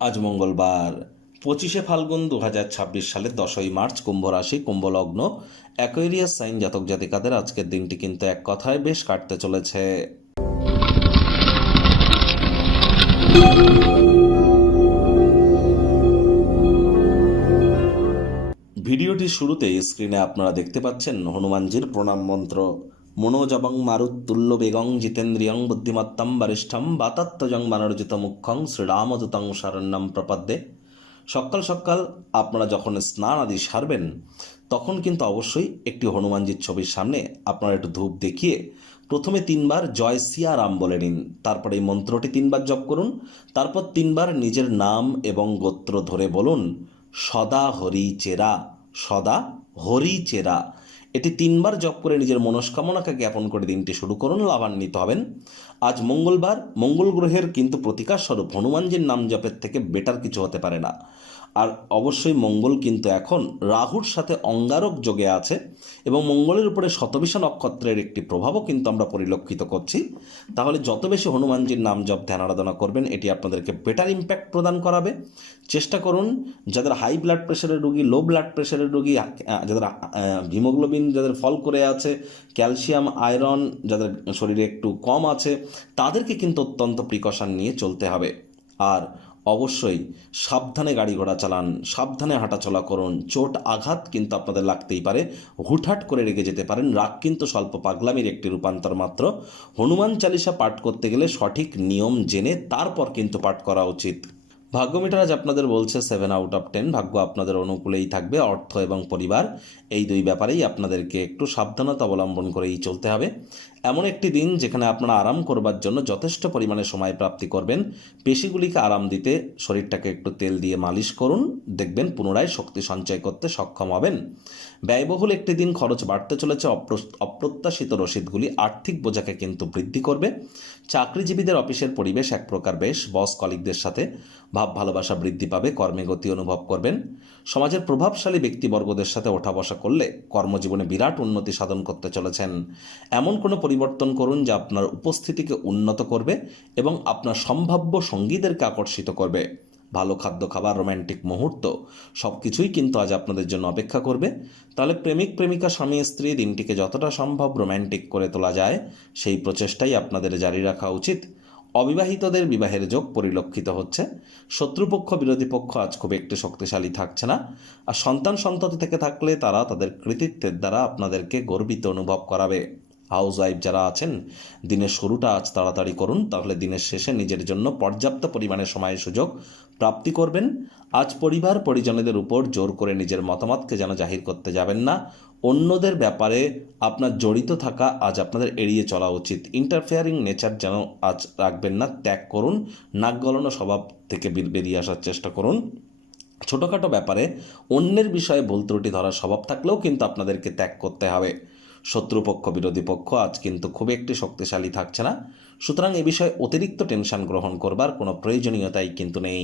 আজ মঙ্গলবার 25শে ফাল্গুন 2026 সালের 10ই মার্চ, কুম্ভ রাশি, কুম্ভ লগ্ন, অ্যাকোয়ারিয়াস সাইন জাতক জাতিকাদের আজকের দিনটি কিন্তু এক কথায় বেশ কাটতে চলেছে। ভিডিওটির শুরুতেই স্ক্রিনে আপনারা দেখতে পাচ্ছেন হনুমানজির প্রণাম মন্ত্র। মনোজবং মারুত্তুল্য বেগং জিতেন্দ্রিয়ং বুদ্ধিমত্তম বরিষ্ঠম বাতাত্তজং বানরজিত মুখ্যং শ্রীরামদূতং শরণ্যম প্রপদ্যে। সকাল সকাল আপনারা যখন স্নান আদি সারবেন তখন কিন্তু অবশ্যই একটি হনুমানজির ছবির সামনে আপনারা একটু ধূপ দেখিয়ে প্রথমে 3বার জয় সিয়ারাম বলে নিন। তারপর এই মন্ত্রটি 3বার জপ করুন। তারপর 3বার নিজের নাম এবং গোত্র ধরে বলুন সদা হরি চেরা, সদা হরি চেরা। এটি 3বার জপ করে নিজের মনস্কামনাকে জ্ঞাপন করে দিনটি শুরু করুন, লাভান্বিত হবেন। আজ মঙ্গলবার, মঙ্গল গ্রহের কিন্তু প্রতিকার স্বরূপ হনুমানজির নাম জপের থেকে বেটার কিছু হতে পারে না। আর অবশ্যই মঙ্গল কিন্তু এখন রাহুর সাথে অঙ্গারক যোগে আছে এবং মঙ্গলের উপরে শতবিশা নক্ষত্রের একটি প্রভাবও কিন্তু আমরা পরিলক্ষিত করছি। তাহলে যত বেশি হনুমানজির নাম জপ ধ্যান আরাধনা করবেন এটি আপনাদেরকে বেটার ইম্প্যাক্ট প্রদান করাবে। চেষ্টা করুন যাদের হাই ব্লাড প্রেশারের রোগী, লো ব্লাড প্রেশারের রোগী, যাদের হিমোগ্লোবিন যাদের ফল করে আছে, ক্যালসিয়াম আয়রন যাদের শরীরে একটু কম আছে, তাদেরকে কিন্তু অত্যন্ত প্রিকশন নিয়ে চলতে হবে। আর অবশ্যই সাবধানে গাড়ি ঘোড়া চালান, সাবধানে হাঁটাচলা করুন। চোট আঘাত কিন্তু আপনাদের লাগতেই পারে, হুটহাট করে রেগে যেতে পারেন। রাগ কিন্তু স্বল্প পাগলামির একটি রূপান্তর মাত্র। হনুমান চালিসা পাঠ করতে গেলে সঠিক নিয়ম জেনে তারপর কিন্তু পাঠ করা উচিত। ভাগ্য মিটার আজ আপনাদের বলছে 7/10। ভাগ্য আপনাদের অনুকূলেই থাকবে। অর্থ এবং পরিবার এই দুই ব্যাপারেই আপনাদেরকে একটু সাবধানতা অবলম্বন করেই চলতে হবে। এমন একটি দিন যেখানে আপনারা আরাম করবার জন্য যথেষ্ট পরিমাণে সময় প্রাপ্তি করবেন। পেশিগুলিকে আরাম দিতে শরীরটাকে একটু তেল দিয়ে মালিশ করুন, দেখবেন পুনরায় শক্তি সঞ্চয় করতে সক্ষম হবেন। ব্যয়বহুল একটি দিন, খরচ বাড়তে চলেছে। অপ্রত্যাশিত রসিদগুলি আর্থিক বোঝাকে কিন্তু বৃদ্ধি করবে। চাকরিজীবীদের অফিসের পরিবেশ এক প্রকার বেশ, বস কলিগদের সাথে ভাব ভালোবাসা বৃদ্ধি পাবে, কর্মে গতি অনুভব করবেন। সমাজের প্রভাবশালী ব্যক্তিবর্গদের সাথে ওঠা বসা করলে কর্মজীবনে বিরাট উন্নতি সাধন করতে চলেছেন। এমন কোনো পরিবর্তন করুন যা আপনার উপস্থিতিকে উন্নত করবে এবং আপনার সম্ভাব্য সঙ্গীদেরকে আকর্ষিত করবে। ভালো খাদ্য খাবার, রোম্যান্টিক মুহূর্ত সব কিছুই কিন্তু আজ আপনাদের জন্য অপেক্ষা করবে। তাহলে প্রেমিক প্রেমিকা, স্বামী স্ত্রী দিনটিকে যতটা সম্ভব রোম্যান্টিক করে তোলা যায় সেই প্রচেষ্টাই আপনাদের জারি রাখা উচিত। অবিবাহিতদের বিবাহের যোগ পরিলক্ষিত হচ্ছে। শত্রুপক্ষ বিরোধী পক্ষ আজ খুব একটু শক্তিশালী থাকছে না। আর সন্ততি থেকে থাকলে তারা তাদের কৃতিত্বের দ্বারা আপনাদেরকে গর্বিত অনুভব করাবে। হাউস ওয়াইফ যারা আছেন, দিনের শুরুটা আজ তাড়াতাড়ি করুন, তাহলে দিনের শেষে নিজের জন্য পর্যাপ্ত পরিমাণে সময় সুযোগ প্রাপ্তি করবেন। আজ পরিবার পরিজনদের উপর জোর করে নিজের মতামতকে যেন জাহির করতে যাবেন না। অন্যদের ব্যাপারে আপনার জড়িত থাকা আজ আপনাদের এড়িয়ে চলা উচিত। ইন্টারফেয়ারিং নেচার যেন আজ রাখবেন না, ত্যাগ করুন। নাক গলানো স্বভাব থেকে বেরিয়ে আসার চেষ্টা করুন। ছোটোখাটো ব্যাপারে অন্যের বিষয়ে ভুল ত্রুটি ধরার স্বভাব থাকলেও কিন্তু আপনাদেরকে ত্যাগ করতে হবে। শত্রুপক্ষ বিরোধী পক্ষ আজ কিন্তু খুব একটি শক্তিশালী থাকছে না, সুতরাং এ বিষয়ে অতিরিক্ত টেনশন গ্রহণ করবার কোনো প্রয়োজনীয়তাই কিন্তু নেই।